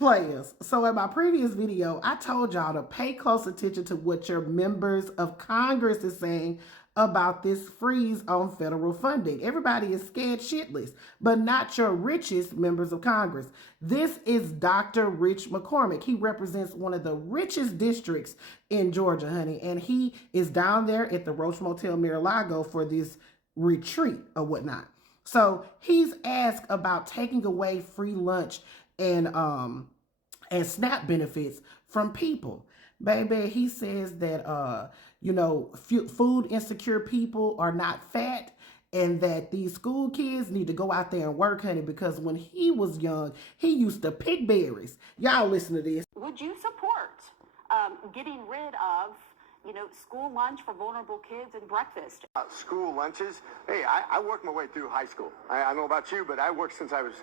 Players. So in my previous video, I told y'all to pay close attention to what your members of Congress is saying about this freeze on federal funding. Everybody is scared shitless, but not your richest members of Congress. This is Dr. Rich McCormick. He represents one of the richest districts in Georgia, honey, and he is down there at the Roach Motel Mar-a-Lago for this retreat or whatnot. So he's asked about taking away free lunch and SNAP benefits from people. Baby, he says that food insecure people are not fat and that these school kids need to go out there and work, honey, because when he was young, he used to pick berries. Y'all listen to this. Would you support getting rid of school lunch for vulnerable kids and breakfast? School lunches. Hey, I worked my way through high school. I don't know about you, but I worked since I was,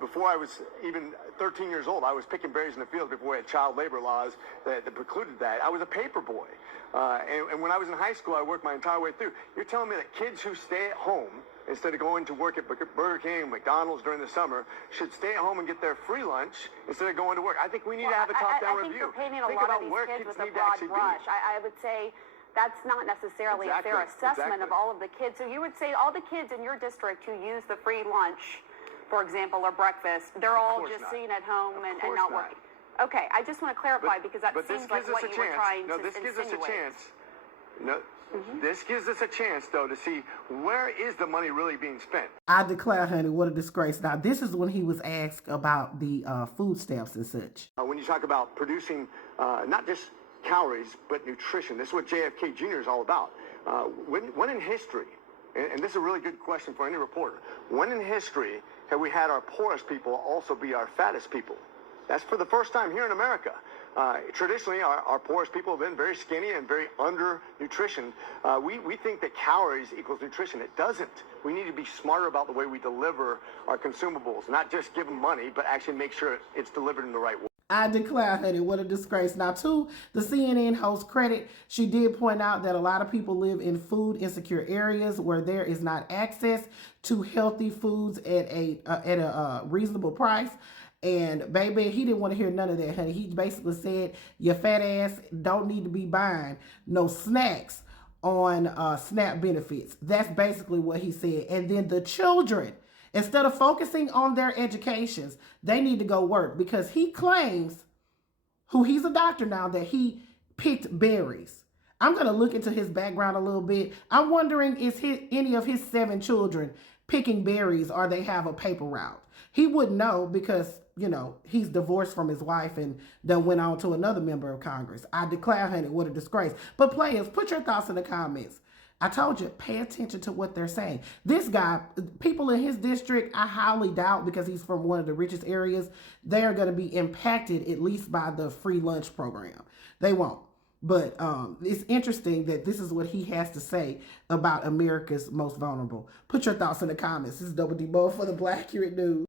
before I was even 13 years old. I was picking berries in the field before we had child labor laws that precluded that. I was a paper boy. And when I was in high school, I worked my entire way through. You're telling me that kids who stay at home instead of going to work at Burger King, McDonald's during the summer, should stay at home and get their free lunch instead of going to work? I think we need to have a top-down review. I think you're painting a lot of these kids with a broad brush. I would say that's not necessarily a fair assessment of all of the kids. So you would say all the kids in your district who use the free lunch, for example, or breakfast, they're all just sitting at home and not working. Okay, I just want to clarify because that seems like what you were trying to insinuate. This gives us a chance. This gives us a chance, though, to see where is the money really being spent. I declare, honey, what a disgrace. Now, this is when he was asked about the food stamps and such. When you talk about producing not just calories, but nutrition, this is what JFK Jr. is all about. When in history, and this is a really good question for any reporter, when in history have we had our poorest people also be our fattest people? That's for the first time here in America. Traditionally, our poorest people have been very skinny and very under-nutrition. We think that calories equals nutrition. It doesn't. We need to be smarter about the way we deliver our consumables, not just give them money, but actually make sure it's delivered in the right way. I declare, honey, what a disgrace. Now, to the CNN host credit, she did point out that a lot of people live in food insecure areas where there is not access to healthy foods at a reasonable price. And baby, he didn't want to hear none of that, honey. He basically said, your fat ass don't need to be buying no snacks on SNAP benefits. That's basically what he said. And then the children, instead of focusing on their educations, they need to go work because he claims, he's a doctor now, that he picked berries. I'm going to look into his background a little bit. I'm wondering, is any of his 7 children picking berries or they have a paper route? He wouldn't know because, he's divorced from his wife and then went on to another member of Congress. I declare, honey, what a disgrace. But players, put your thoughts in the comments. I told you, pay attention to what they're saying. This guy, people in his district, I highly doubt, because he's from one of the richest areas, they're going to be impacted at least by the free lunch program. They won't. But it's interesting that this is what he has to say about America's most vulnerable. Put your thoughts in the comments. This is Double D Bo for the Black Accurate News.